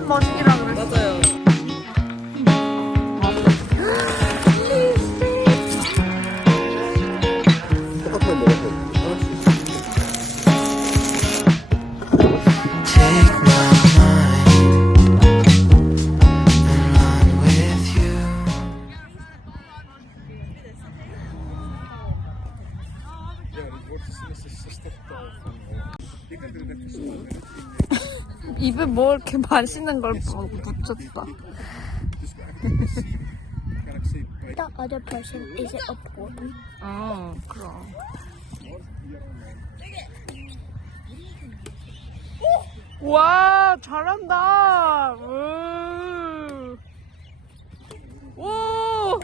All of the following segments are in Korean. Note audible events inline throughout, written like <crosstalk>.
머시기라 그 뭐 이렇게 맛있는 걸 부- 붙였다. The other person isn't important. 어, 그럼. 와, 잘한다. 우. 오.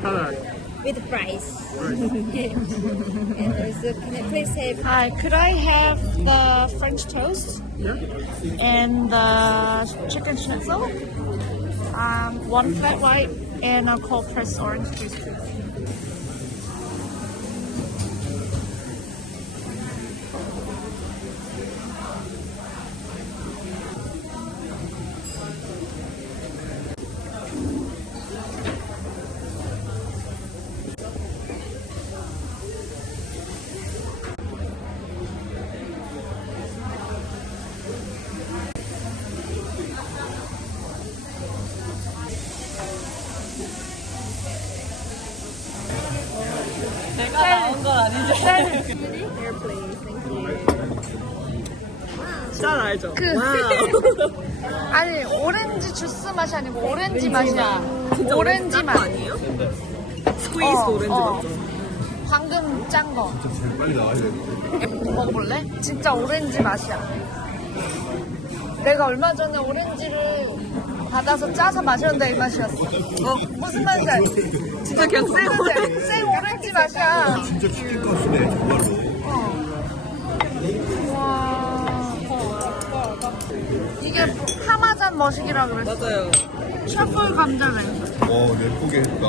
With fries. <laughs> and there's a, can I please have Hi, could I have the French toast? Yeah. And the chicken schnitzel? Um, one flat white and a cold pressed orange juice, 잘 알죠? 그 <laughs> 아니 오렌지 주스 맛이 아니고 오렌지 맛이야. 진짜 오렌지 맛. 아니에요? 스퀴즈 어, 오렌지 어. 맞죠? 방금 짠 거. 제일 빨리 나와야 돼. 먹어볼래? 진짜 오렌지 맛이야. 내가 얼마 전에 오렌지를 받아서 짜서 마셨는데 이 맛이었어. 어, 무슨 맛인지 알지? 진짜 그냥 생 오렌지. 생 오렌지 맛이야. 진짜 치킨 가스네, 정말로. 와. 이게 파마잔 머시기라 그랬어. 맞아요. 샤플 감자 냉수. 어, 예쁘게 했다.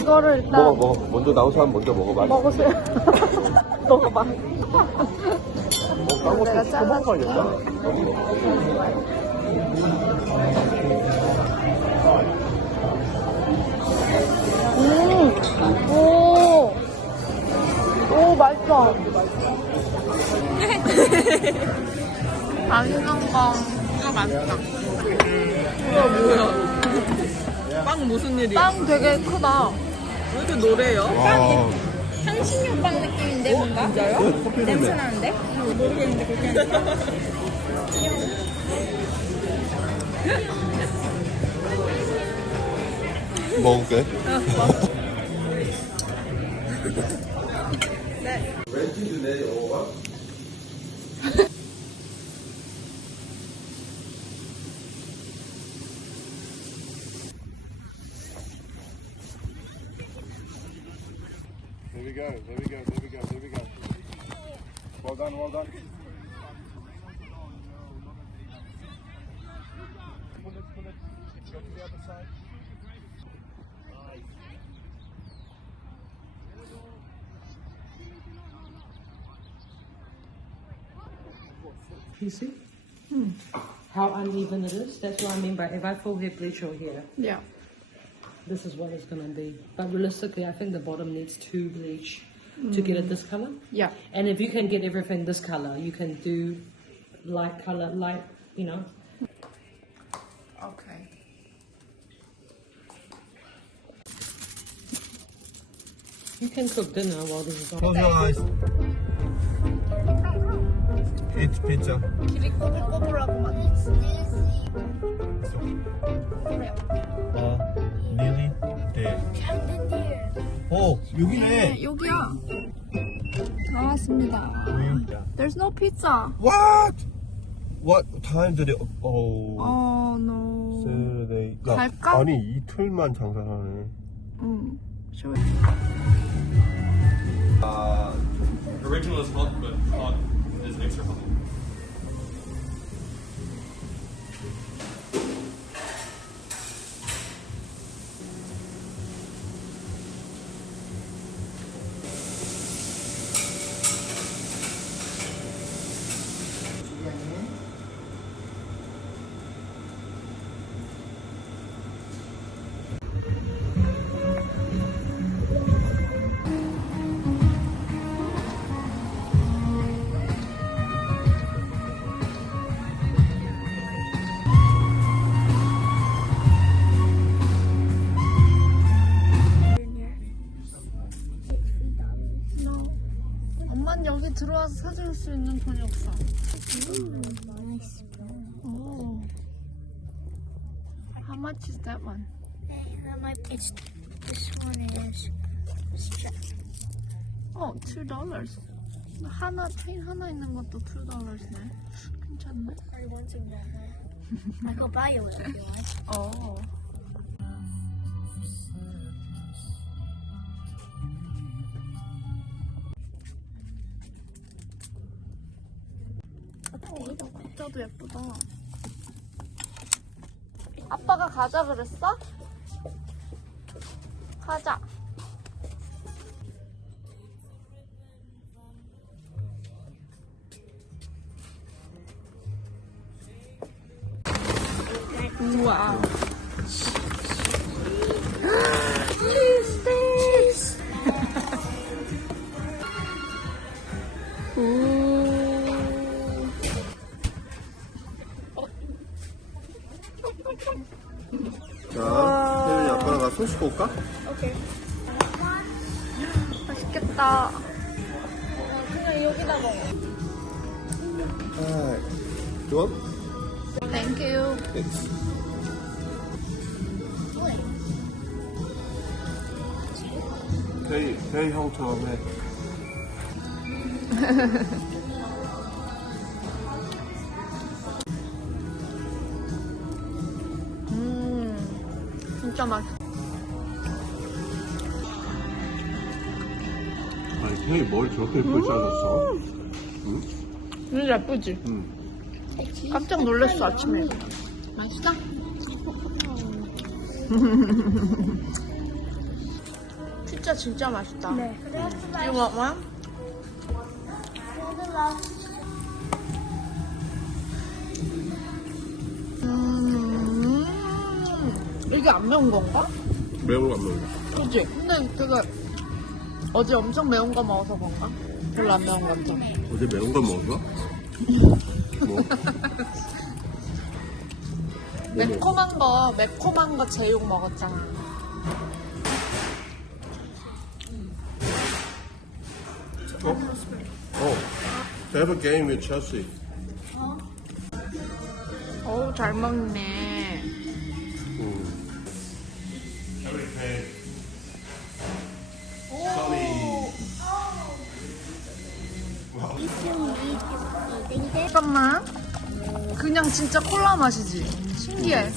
이거를 일단 먹어, 먹어. 먼저 나온 사람 먼저 먹어봐. 먹으세요. <laughs> 먹어봐. 어, 딴거 내가 좀 잘라- 먹어야겠다. 음, 오, 오, 맛있어. 맛있는 거, 이거 맛있다. 우와 <laughs> 뭐야? 빵 무슨 일이야? 빵 되게 크다. 왜 이렇게 노래요? 와, 향신료 빵 느낌인데 뭔가? 진짜요? 커피 냄새 냄새. 나는데? 모르겠는데 그렇게 하니까. <laughs> 먹을게. There we go, there we go, there we go, there we go. Well done, well done. how uneven it is. That's what I mean by if I full hair bleach or hair. Yeah. This is what it's gonna be. But realistically, I think the bottom needs two bleach mm. to get it this color. Yeah. And if you can get everything this color, you can do light color, light, you know. Okay. You can cook dinner while this is on. Close your eyes. Eat pizza. 길이 꼬불꼬불하고만. 어, nearly there. 어, 여기네. 여기야. 다 왔습니다. There's no pizza. What? What time did it? Oh. Oh no. Saturday. 야, 갈까? 아니 이틀만 장사하네. 응. We? 아, Original is hot, but hot is extra hot. 수 있는 돈이 없어. 오. How much is that one? It's this one is 어, two dollars. 하나 체인 하나 있는 것도 two dollars네. 괜찮네. I want to know. I could buy you it if you want. 어. 진짜도 예쁘다. 아빠가 가자 그랬어? 가자. 손 씻고 올까? 맛있겠다. 아, 좋아? Thank you. Thanks. 대희, 대희 형처럼 해. 대희 머리 저렇게 예쁘게 잘랐어? 진짜 예쁘지? 응. 깜짝 놀랐어, 아침에. 맛있어? <laughs> 피자 진짜 맛있다. 네. You want one? 음, 이게 안 매운 건가? 매운 거안 먹어. 그지? 근데 되게 어제 엄청 매운 거 먹어서 그런가? 별로 안 매운 거 같아. 어제 매운 거 먹었어? 뭐? 매콤한 거, 매콤한 거 제육 먹었잖아. 어? 어. They have a game with Chelsea. 어우, 잘 먹네. 진짜 콜라 맛이지. 신기해.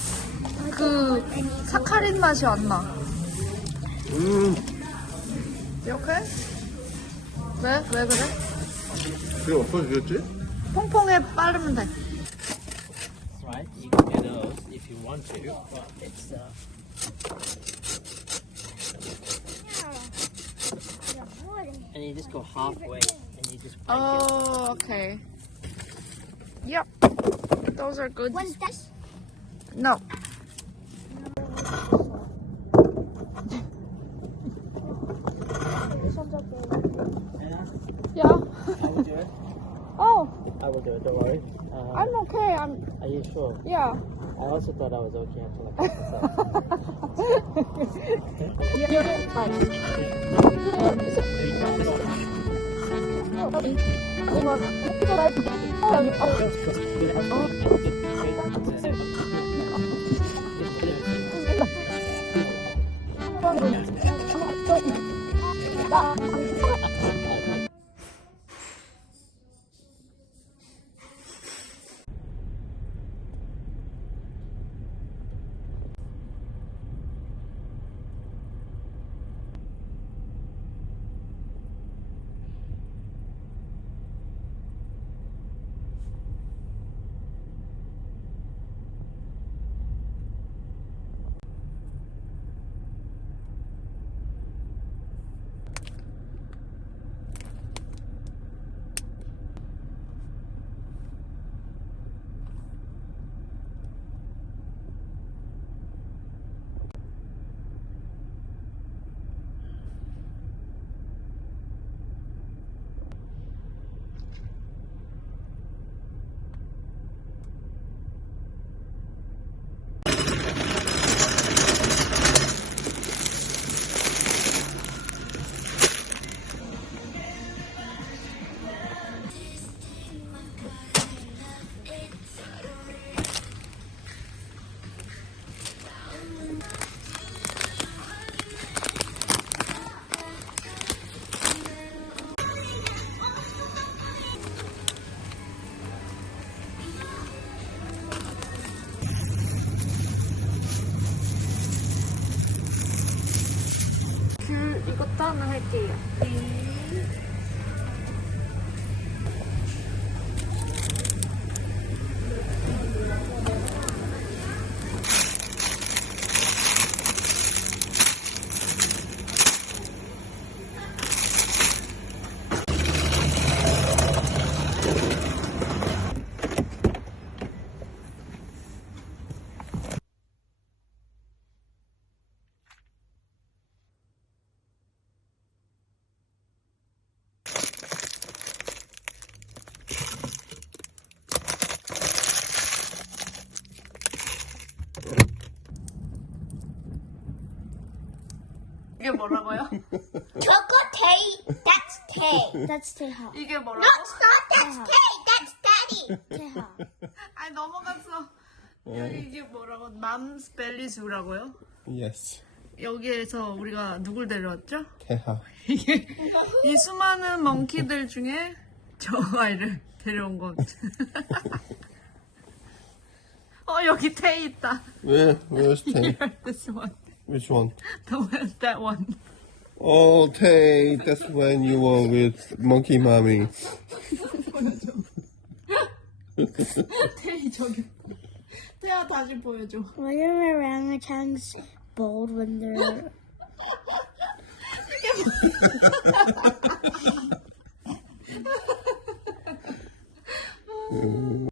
그 사카린 맛이 안 나. 음, 이렇게? 왜? 왜 그래? 그게 없어지겠지? 퐁퐁에 빠르면 돼. right? You can get those if you want to, but it's uh, and you just go halfway and you just break it. Oh, okay. Yep. Those are good. What is this? No. Yeah. I will do it. Oh. I will do it. Don't worry. Uh, I'm okay. I'm. Are you sure? Yeah. I also thought I was okay until I got <laughs> <laughs> myself. Um, 도 하나 할게요. 이게 뭐라고요? Choco Tay. That's That's Teha. 이게 뭐라고? No, it's not. That's Tay. That's Daddy. Teha. 아니 넘어갔어. 여기 이게 뭐라고? 맘스펠리즈라고요? Yes. 여기에서 우리가 누굴 데려왔죠? 태하. 이게 이 수많은 멍키들 중에 저 아이를 데려온 것. 어 여기 테이 있다. Where? Where's Tay? This one, Which one? the one, that one. Oh, Tay, that's when you were with Monkey Mommy. 태희 저기. Orangutans bald when they're <laughs>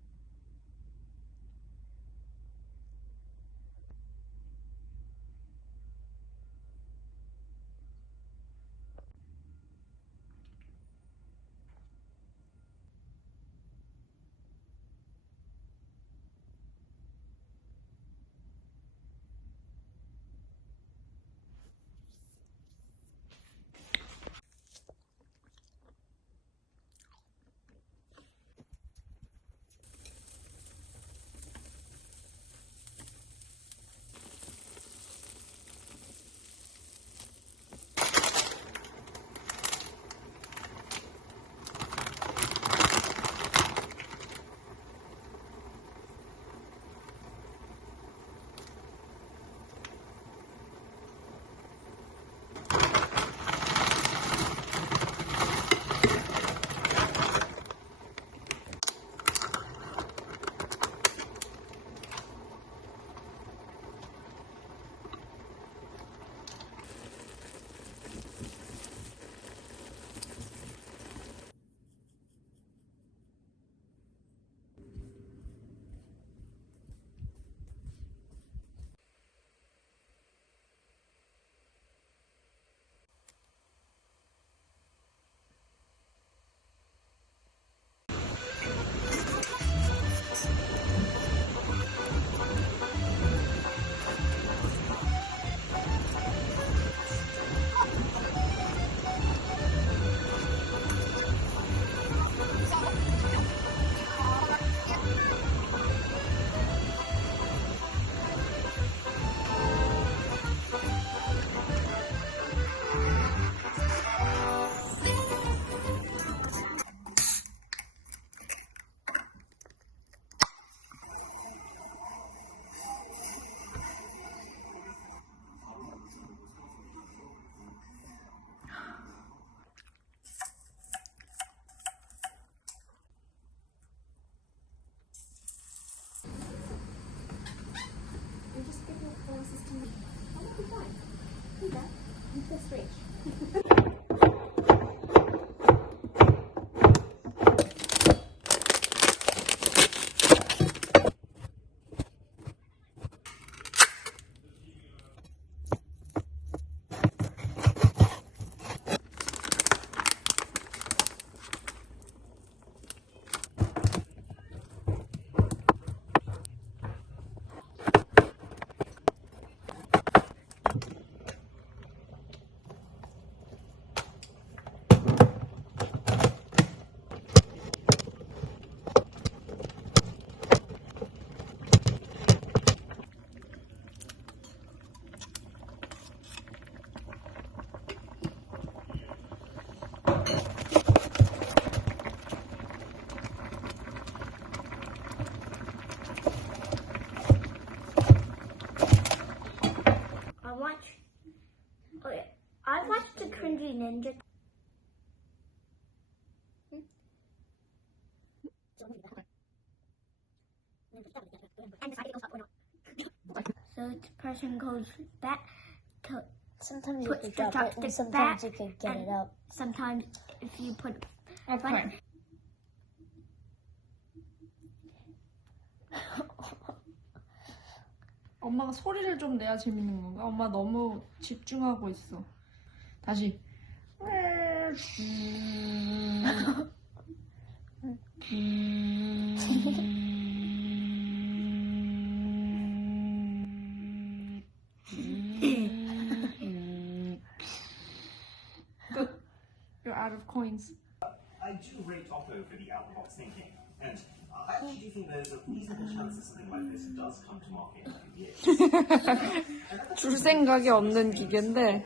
just rich. <laughs> the cringy ninja. So the person goes back to. Sometimes you the drop it, to and sometimes back you could get it up. Sometimes if you put. Okay. 엄마가 소리를 좀 내야 재밌는 건가? 엄마 너무 집중하고 있어. 다시. Good. You're out of coins. I do rate Oppo for the out-the-box thinking, and I actually do think there's a reasonable chance that something like this does come to market in a few years. 줄 생각이 없는 기계인데.